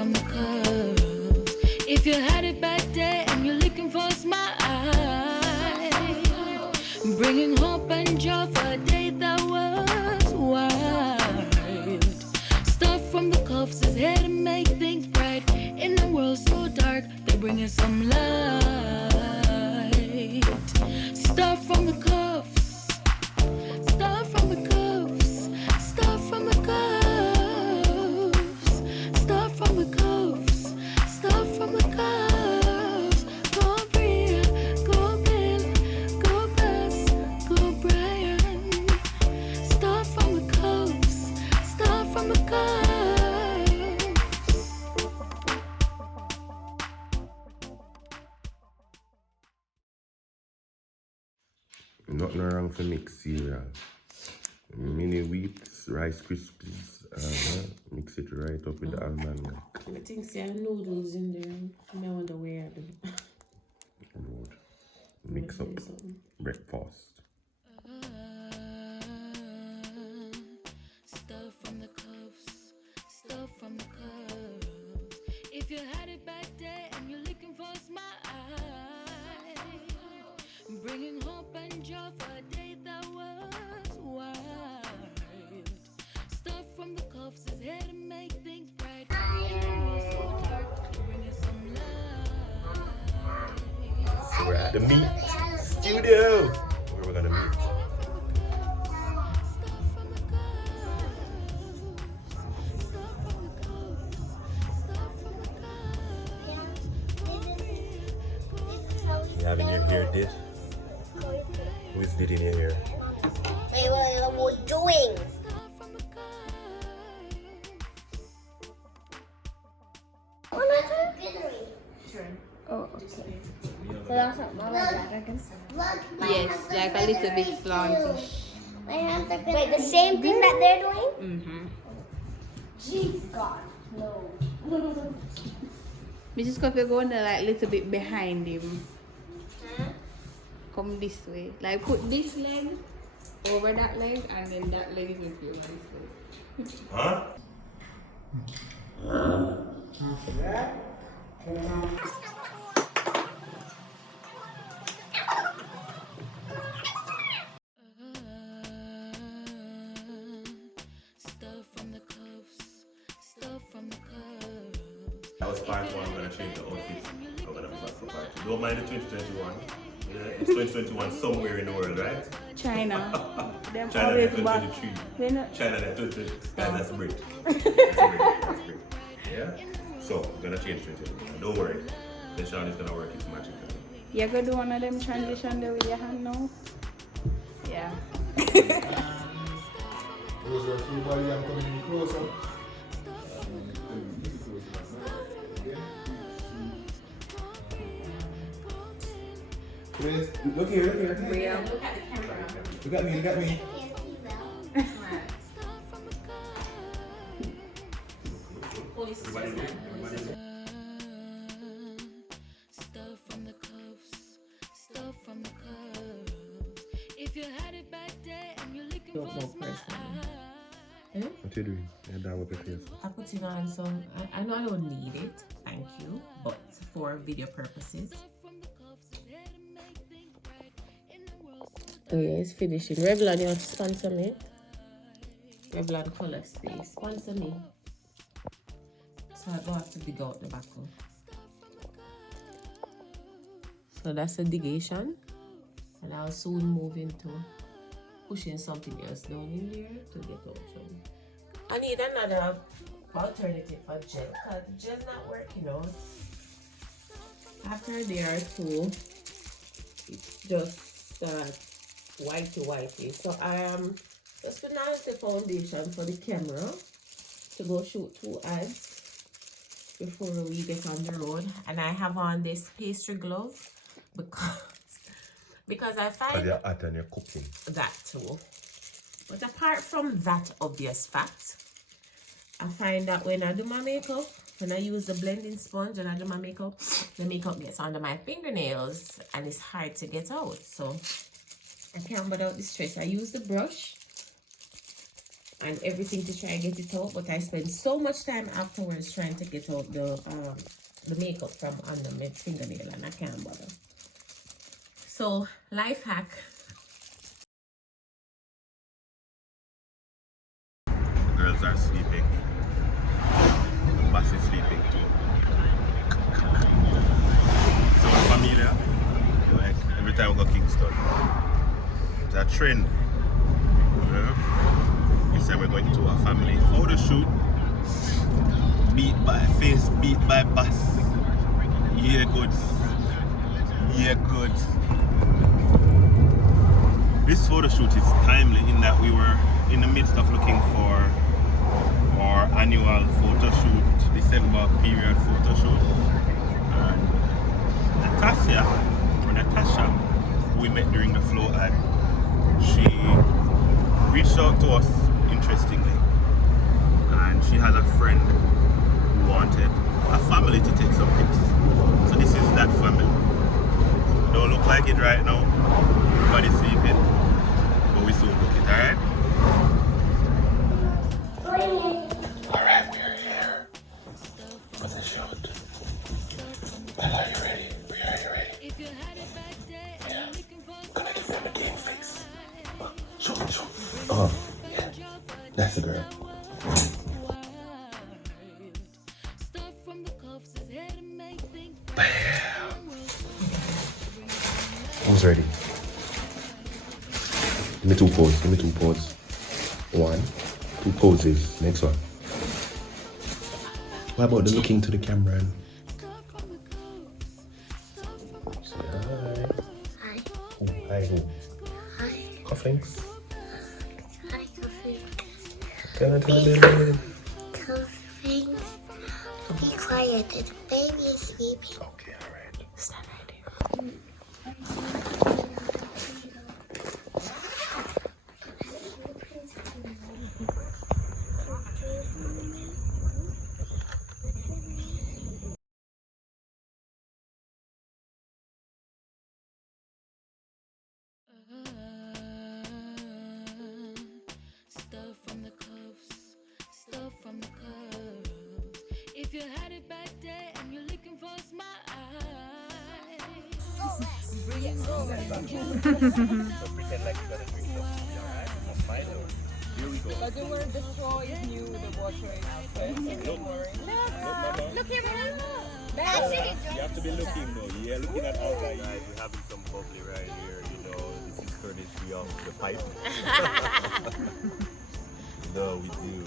from the curves. If you had it back there and you're looking for a smile, bringing hope and joy for a day that was wild. Stuff from the cuffs is here to make things bright. In a world so dark, they're bringing some light. Stuff from the cuffs. Stuff from the cuffs. Stuff from the cuffs. Stuff from the cuffs. Stuff from the cuffs. Go Bria, go Bill, go Bess, go Brian. Stuff from the cuffs. Stuff from the cuffs. Nothing wrong for mixed cereal. Mini wheats, Rice Krispies, mix it right up with the almond milk. I think there are noodles in there. I wonder where are they. Road. Mix up breakfast. Stuff from the cuffs, stuff from the curves. If you had it back there and you're looking for a smile, bringing hope and joy for a day that was wild. Stuff from the cuffs is here to make things bright. In a world so dark, bringing some light. So we're at the meat studio. Where we're gonna meet. You having your hair did? Who is did in your hair? What we're doing. Oh, okay. So that's what Mama Dragons. Yes, like a little bit slanty. Wait, the same thing that they're doing? Mm-hmm. Jeez, God, no. We just got to go there like a little bit behind him. Come this way. Like put this leg over that leg and then that leg is with you like this. Huh? Stuff from the cuffs, stuff from the curves. That was part one. I'm gonna change the outfits. I'm gonna be back for part two. Don't mind the 2021. Yeah, it's 2021 somewhere in the world, right? China. Them China always in back. 2023. They're not- China in 2023. That's a break. That's a break. Yeah? So, I'm gonna change 2021. Don't worry. The Sean is gonna work his magic. You gonna do one of them transition there with your hand now? Yeah. Those are full body, I'm coming in closer. Please, look here, look here. Yeah. Look at the camera. Look at me, look at me. Police is just like- Stuff from the cuffs, stuff from the curves. If you had it back there and you're looking for a smile. What you doing? You're down with your face. I put it on some. I know I don't need it, thank you, but for video purposes. Oh yeah, it's finishing. Revlon, you want to sponsor me? Revlon Color Stay, sponsor me. So I don't have to dig out the buckle. So that's a digation, and I'll soon move into pushing something else down in there to get out some. I need another alternative for gel because the gel not working out. After there are two, it's just whitey. So I am just putting on the foundation for the camera to go shoot 2 ads before we get on the road. And I have on this pastry glove because I find You're hot and you're cooking. that too. But apart from that obvious fact, I find that when I do my makeup, when I use the blending sponge and I do my makeup, the makeup gets under my fingernails and it's hard to get out. So I can't put out the stress. I use the brush and everything to try and get it out, but I spent so much time afterwards trying to get out the makeup from under my fingernail, and I can't bother. So life hack. The girls are sleeping. The bus is sleeping too. So familiar, like every time we go Kingston, it's a trend. We say we're going to a family photo shoot. Beat by bus. Yeah, good. Yeah, good. This photo shoot is timely in that we were in the midst of looking for our annual photo shoot, December period photo shoot. And Natasha, who we met during the Flow ad, she reached out to us interestingly, and she had a friend who wanted a family to take some pics. So this is that family. Don't look like it right now. Everybody's sleeping, but we soon look it, alright? Alright, we're here for the shoot. Well, are you ready? Are you ready? Yeah. Gonna give them a game face. Shoot. Oh, yeah. That's the girl. Bam. Who's ready? Give me two poses. 1, 2 poses. Next one. What about the looking to the camera and say hi? Hi. Oh, hi. Who? Hi. Cufflinks. Hi, Sophie. Can I tell the baby? Sophie. Be quiet. The baby is sleeping. Okay, alright. Stand right here. Stuff from the cuffs, stuff from the curves. If you had it back there and you're looking for a smile, Pretend like you're gonna drink some tea, alright? Smile. Here we go. But the word the straw is new, the water is outside. So don't worry. Look here, Mama. You have to be looking though. Yeah, looking at all guys. We're having some bubbly right here. You know, this is courtesy of the pipe. No, we do.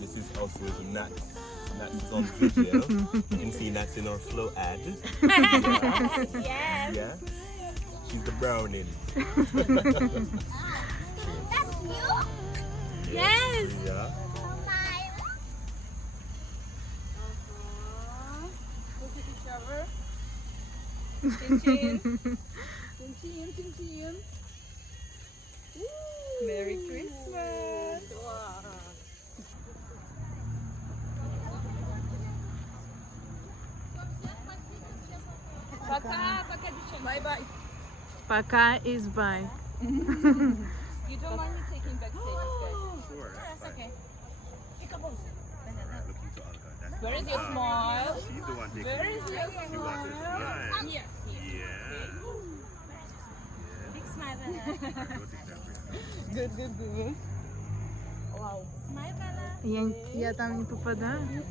This is us with Nats. Nats is on video. You can see Nats in our Flow ad. Yes. Yeah. She's the brownie. That's you? Yes. Yeah. Look at each other. Chin chin. Chin chin, chin chin. Merry Christmas. Wow. Bye bye. Paka is bye. You don't mind me taking backstage, guys? Sure. That's okay. Looking to Olga. That's Where is your smile? She's the one taking Where is your She wants to smile? smile. Yes. Yeah. Big smile. Good, good, good. Вау. Я там не попадаю.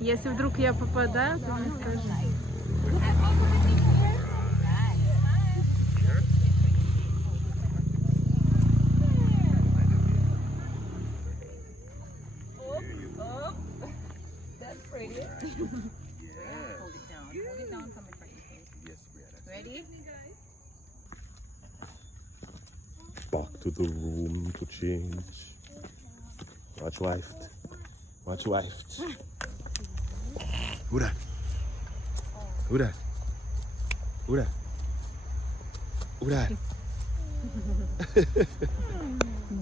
Если вдруг я попадаю, то мне скажи. Up. That's pretty. Yeah. Hold it down. Hold it down from in front of your face. Yes, Brianna. Ready? Back to the room to change. Watch wifed. Watch wifed. Who that? Who that? Who that? Who that?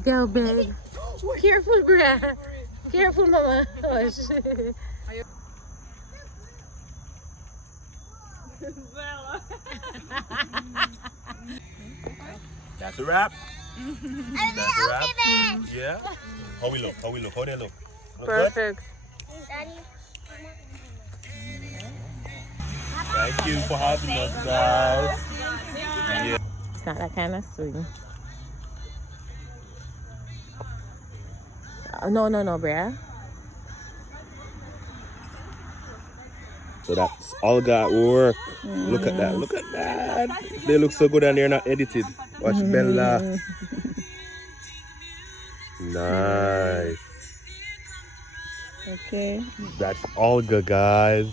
Go big. Careful, bruh. Careful, mama. Gosh. That's a wrap. That's a wrap. Yeah. Yeah? How we look? How we look? How they look? Look good? Perfect. Daddy. Thank you for having us, guys. Yeah. It's not that kind of swing. No, bruh. So that's all got work. Look at that. Look at that. They look so good and they're not edited. Watch Bella. Nice. Okay. That's Olga, guys.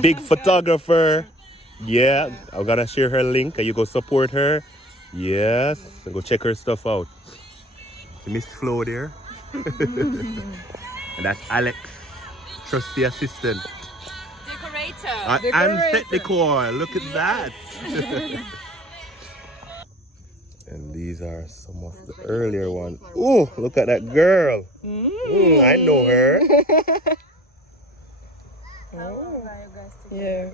Big photographer. Yeah, I'm gonna share her link and you go support her. Yes, and go check her stuff out. Miss Flo there. And that's Alex, trusty assistant. Decorator. And set decor. Look at that. And these are some of the earlier ones. Oh, look at that girl. I know her. Yeah.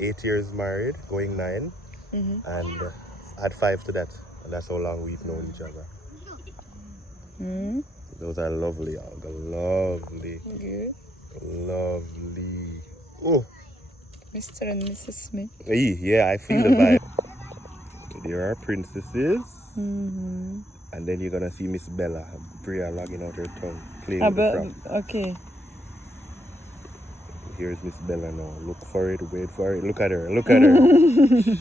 8 years married, going 9, and add 5 to that. And that's how long we've known each other. Those are lovely, Olga. Lovely. Good. Lovely. Oh. Mr. and Mrs. Smith. Yeah, I feel the vibe. There are princesses. And then you're going to see Miss Bella, Bria logging out her tongue, playing with the prop. Okay. Here's Miss Bella now. Look for it, wait for it. Look at her, look at her.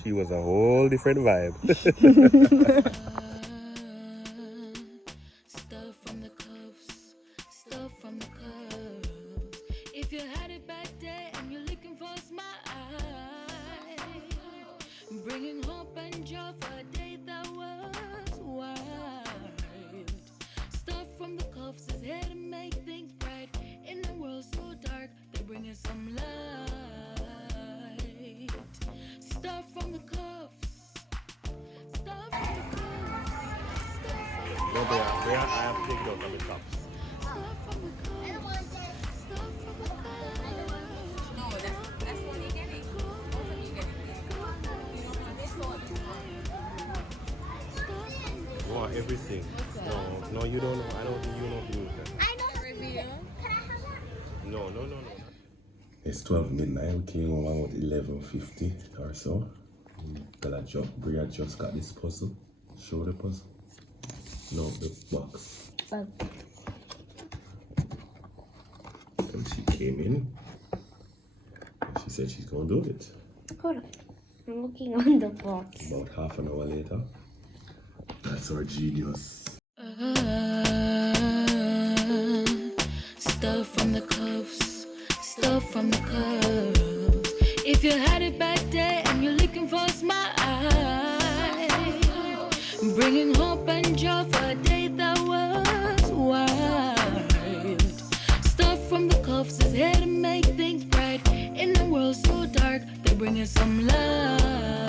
She was a whole different vibe. Stuff from the cuffs, stuff from the curves. If you had it back there and you're looking for a smile, bringing hope and joy for a day that was wild. Stuff from the cuffs is here to make things bright. In a world so dark, they're bringing some light. Stuff from the cuffs, stuff from the cuffs, stuff from the cuffs. No, Bria, I have to take it out of the cups. Stuff from the cuffs, stuff from the cuffs. No, that's what you getting. Both of you getting it. You don't want this one. You want everything. No, you don't know. I don't think you know the music. Reveal. No. It's 12 midnight. We came home about 11:50 or so. Bria just got this puzzle. Show the puzzle. No, the box. And she came in. And she said she's gonna do it. Hold on. I'm looking on the box. About half an hour later. That's our genius. Stuff from the cuffs, stuff from the curves. If you had it back there and you're looking for a smile, bringing hope and joy for a day that was wild. Stuff from the cuffs is here to make things bright. In a world so dark, they're bringing some light.